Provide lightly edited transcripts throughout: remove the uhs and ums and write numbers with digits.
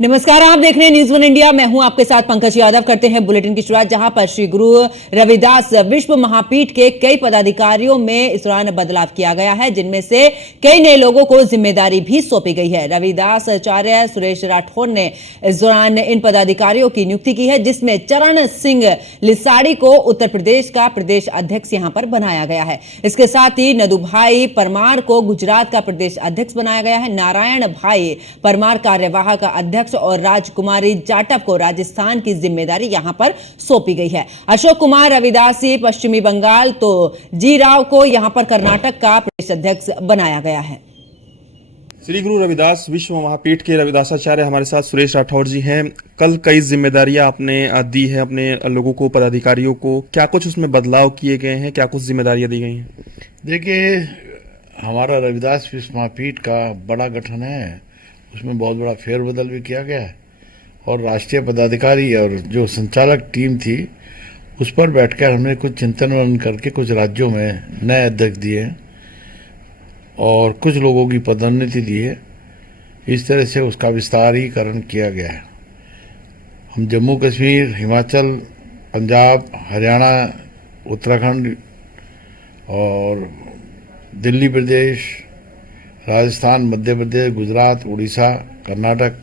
नमस्कार, आप देख रहे हैं न्यूज़ वन इंडिया। मैं हूं आपके साथ पंकज यादव। करते हैं बुलेटिन की शुरुआत, जहां पर श्री गुरु रविदास विश्व महापीठ के कई पदाधिकारियों में इस दौरान बदलाव किया गया है, जिनमें से कई नए लोगों को जिम्मेदारी भी सौंपी गई है। रविदास आचार्य सुरेश राठौर ने इस दौरान इन पदाधिकारियों की नियुक्ति की है, जिसमें चरण सिंह लिसाड़ी को उत्तर प्रदेश का प्रदेश अध्यक्ष यहां पर बनाया गया है। इसके साथ ही नदुभाई परमार को गुजरात का प्रदेश अध्यक्ष बनाया गया है। नारायण भाई परमार कार्यवाहक अध्यक्ष और राजकुमारी जाटव को राजस्थान की जिम्मेदारी यहां पर सौंपी गई है। अशोक कुमार रविदासी पश्चिमी बंगाल, तो जी राव को यहां पर कर्नाटक का प्रदेश अध्यक्ष बनाया गया है। श्री गुरु रविदास विश्व महापीठ के रविदासाचार्य हमारे साथ सुरेश राठौर जी हैं। कल कई जिम्मेदारियां आपने दी है अपने लोगों को, पदाधिकारियों को। क्या कुछ उसमें बदलाव किए गए हैं, क्या कुछ जिम्मेदारियां दी गई हैं? देखिए, हमारा रविदास विश्व महापीठ का बड़ा गठन है, उसमें बहुत बड़ा फेरबदल भी किया गया है और राष्ट्रीय पदाधिकारी और जो संचालक टीम थी उस पर बैठकर हमने कुछ चिंतन मनन करके कुछ राज्यों में नए अध्यक्ष दिए हैं और कुछ लोगों की पदोन्नति दी है। इस तरह से उसका विस्तारीकरण किया गया है। हम जम्मू कश्मीर, हिमाचल, पंजाब, हरियाणा, उत्तराखंड और दिल्ली प्रदेश, राजस्थान, मध्य प्रदेश, गुजरात, उड़ीसा, कर्नाटक,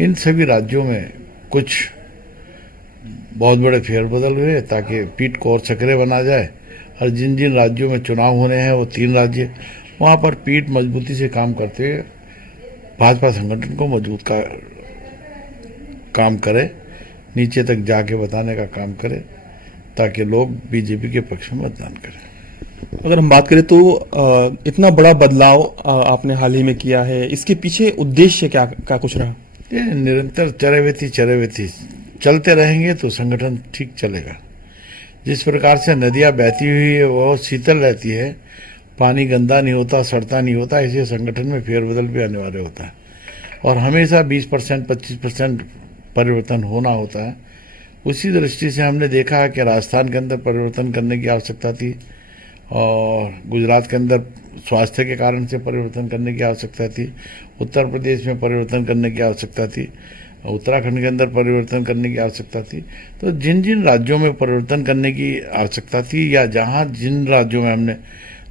इन सभी राज्यों में कुछ बहुत बड़े फेरबदल हुए ताकि पीठ को और सक्रिय बना जाए। और जिन जिन राज्यों में चुनाव होने हैं वो 3 राज्य, वहाँ पर पीठ मजबूती से काम करते हुए भाजपा संगठन को मजबूत का काम करे, नीचे तक जाके बताने का काम करे ताकि लोग बीजेपी के पक्ष में मतदान करें। अगर हम बात करें तो इतना बड़ा बदलाव आपने हाल ही में किया है, इसके पीछे उद्देश्य क्या कुछ रहा? ये निरंतर चरैवेती चलते रहेंगे तो संगठन ठीक चलेगा। जिस प्रकार से नदियाँ बहती हुई है वो शीतल रहती है, पानी गंदा नहीं होता, सड़ता नहीं होता, इसे संगठन में फेरबदल भी अनिवार्य होता है और हमेशा 20% 25% परिवर्तन होना होता है। उसी दृष्टि से हमने देखा है कि राजस्थान के अंदर परिवर्तन करने की आवश्यकता थी और गुजरात के अंदर स्वास्थ्य के कारण से परिवर्तन करने की आवश्यकता थी, उत्तर प्रदेश में परिवर्तन करने की आवश्यकता थी, उत्तराखंड के अंदर परिवर्तन करने की आवश्यकता थी। तो जिन जिन राज्यों में परिवर्तन करने की आवश्यकता थी या जहां जिन राज्यों में हमने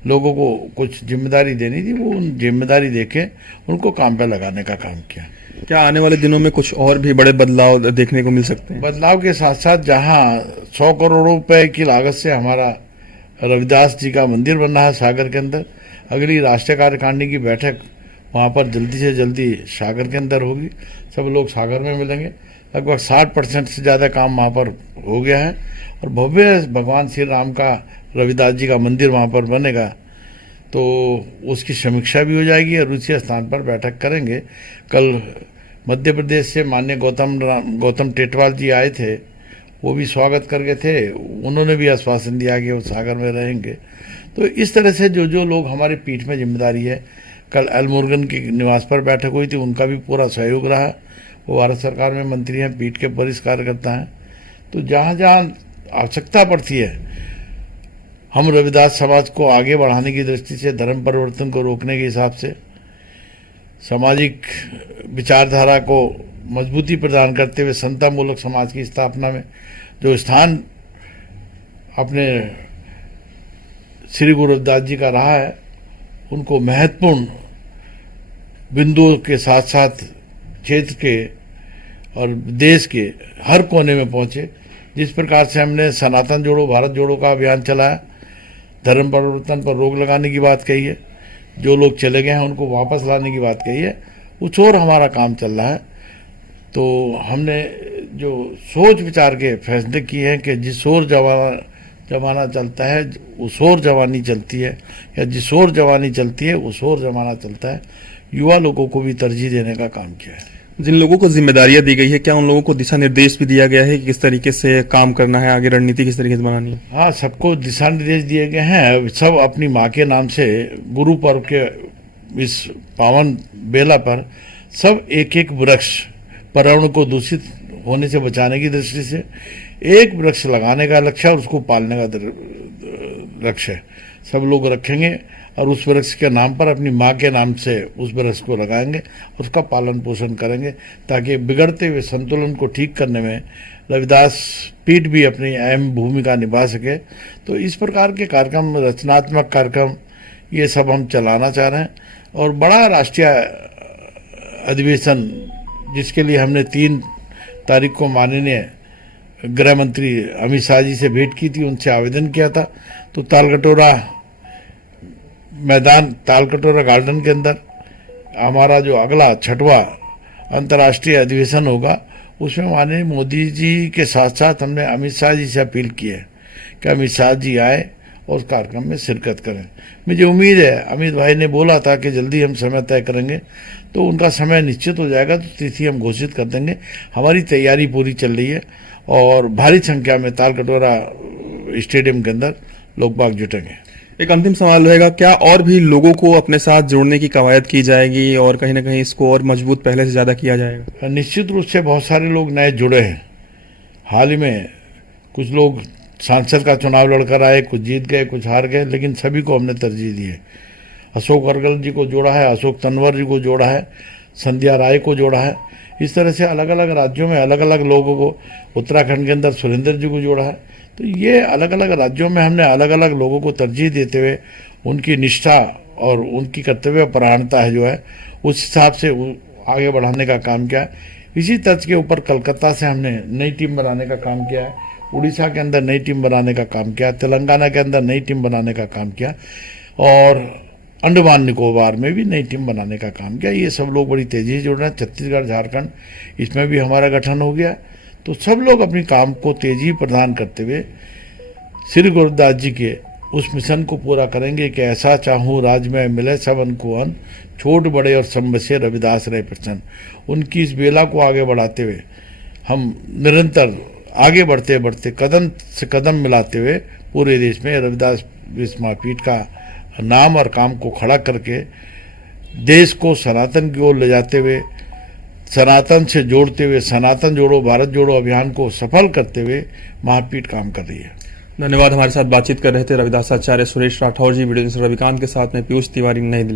लोगों को कुछ जिम्मेदारी देनी थी, वो उन जिम्मेदारी देके उनको काम पे लगाने का काम किया। क्या आने वाले दिनों में कुछ और भी बड़े बदलाव देखने को मिल सकते हैं? बदलाव के साथ साथ जहाँ 100 करोड़ रुपए की लागत से हमारा रविदास जी का मंदिर बन रहा है सागर के अंदर, अगली राष्ट्रीय कार्यकारिणी की बैठक वहाँ पर जल्दी से जल्दी सागर के अंदर होगी। सब लोग सागर में मिलेंगे। लगभग 60% से ज़्यादा काम वहाँ पर हो गया है और भव्य भगवान श्री राम का, रविदास जी का मंदिर वहाँ पर बनेगा, तो उसकी समीक्षा भी हो जाएगी और उसी स्थान पर बैठक करेंगे। कल मध्य प्रदेश से माननीय गौतम टेटवाल जी आए थे, वो भी स्वागत कर गए थे। उन्होंने भी आश्वासन दिया कि वो सागर में रहेंगे। तो इस तरह से जो जो लोग हमारे पीठ में जिम्मेदारी है, कल एल मुरुगन की निवास पर बैठक हुई थी, उनका भी पूरा सहयोग रहा। वो भारत सरकार में मंत्री हैं, पीठ के वरिष्ठ कार्यकर्ता हैं। तो जहाँ जहाँ आवश्यकता पड़ती है, हम रविदास समाज को आगे बढ़ाने की दृष्टि से, धर्म परिवर्तन को रोकने के हिसाब से, सामाजिक विचारधारा को मजबूती प्रदान करते हुए समतामूलक समाज की स्थापना में जो स्थान अपने श्री गुरु रविदास जी का रहा है, उनको महत्वपूर्ण बिंदुओं के साथ साथ क्षेत्र के और देश के हर कोने में पहुंचे। जिस प्रकार से हमने सनातन जोड़ो भारत जोड़ो का अभियान चलाया, धर्म परिवर्तन पर रोक लगाने की बात कही है, जो लोग चले गए हैं उनको वापस लाने की बात कही है, कुछ और हमारा काम चल रहा है। तो हमने जो सोच विचार के फैसले किए हैं कि जिस ओर जमाना चलता है उस ओर जवानी चलती है, या जिस ओर जवानी चलती है उस ओर जमाना चलता है, युवा लोगों को भी तरजीह देने का काम किया है। जिन लोगों को जिम्मेदारियां दी गई है, क्या उन लोगों को दिशा निर्देश भी दिया गया है कि किस तरीके से काम करना है, आगे रणनीति किस तरीके से बनानी है? हाँ, सबको दिशा निर्देश दिए गए हैं। सब अपनी माँ के नाम से गुरु पर्व के इस पावन बेला पर सब एक एक वृक्ष, पर्यावरण को दूषित होने से बचाने की दृष्टि से एक वृक्ष लगाने का लक्ष्य और उसको पालने का लक्ष्य है। सब लोग रखेंगे और उस वृक्ष के नाम पर अपनी माँ के नाम से उस वृक्ष को लगाएंगे, उसका पालन पोषण करेंगे ताकि बिगड़ते हुए संतुलन को ठीक करने में रविदास पीठ भी अपनी अहम भूमिका निभा सके। तो इस प्रकार के कार्यक्रम, रचनात्मक कार्यक्रम, ये सब हम चलाना चाह रहे हैं। और बड़ा राष्ट्रीय अधिवेशन जिसके लिए हमने 3 तारीख को माननीय गृह मंत्री अमित शाह जी से भेंट की थी, उनसे आवेदन किया था। तो तालकटोरा मैदान, तालकटोरा गार्डन के अंदर हमारा जो अगला 6वां अंतर्राष्ट्रीय अधिवेशन होगा, उसमें माननीय मोदी जी के साथ साथ हमने अमित शाह जी से अपील की है कि अमित शाह जी आए और उस कार्यक्रम में शिरकत करें। मुझे उम्मीद है, अमित भाई ने बोला था कि जल्दी हम समय तय करेंगे, तो उनका समय निश्चित हो जाएगा तो तिथि हम घोषित कर देंगे। हमारी तैयारी पूरी चल रही है और भारी संख्या में तालकटोरा स्टेडियम के अंदर लोग बाग जुटेंगे। एक अंतिम सवाल रहेगा, क्या और भी लोगों को अपने साथ जोड़ने की कवायद की जाएगी और कहीं ना कहीं इसको और मजबूत पहले से ज़्यादा किया जाएगा? निश्चित रूप से बहुत सारे लोग नए जुड़े हैं। हाल ही में कुछ लोग सांसद का चुनाव लड़कर आए, कुछ जीत गए, कुछ हार गए, लेकिन सभी को हमने तरजीह दी है। अशोक अर्गल जी को जोड़ा है, अशोक तनवर जी को जोड़ा है, संध्या राय को जोड़ा है। इस तरह से अलग अलग राज्यों में अलग अलग लोगों को, उत्तराखंड के अंदर सुरेंद्र जी को जोड़ा है। तो ये अलग अलग राज्यों में हमने अलग अलग लोगों को तरजीह देते हुए उनकी निष्ठा और उनकी कर्तव्य परायणता है जो है, उस हिसाब से आगे बढ़ाने का काम किया है। इसी तर्ज के ऊपर कलकत्ता से हमने नई टीम बनाने का काम किया है, उड़ीसा के अंदर नई टीम बनाने का काम किया, तेलंगाना के अंदर नई टीम बनाने का काम किया और अंडमान निकोबार में भी नई टीम बनाने का काम किया। ये सब लोग बड़ी तेजी से जुड़ रहे हैं। छत्तीसगढ़, झारखंड, इसमें भी हमारा गठन हो गया। तो सब लोग अपनी काम को तेजी प्रदान करते हुए श्री गुरुदास जी के उस मिशन को पूरा करेंगे कि ऐसा चाहूँ राज में मिले सबन को अन, छोट बड़े और सब बसे रविदास रहे प्रसन्न। उनकी इस बेला को आगे बढ़ाते हुए हम निरंतर आगे बढ़ते बढ़ते कदम से कदम मिलाते हुए पूरे देश में रविदास विश्व महापीठ का नाम और काम को खड़ा करके देश को सनातन की ओर ले जाते हुए, सनातन से जोड़ते हुए, सनातन जोड़ो भारत जोड़ो अभियान को सफल करते हुए महापीठ काम कर रही है। धन्यवाद। हमारे साथ बातचीत कर रहे थे रविदासाचार्य सुरेश राठौर जी। वीडियो जर्नलिस्ट रविकांत के साथ में पीयूष तिवारी, नई दिल्ली।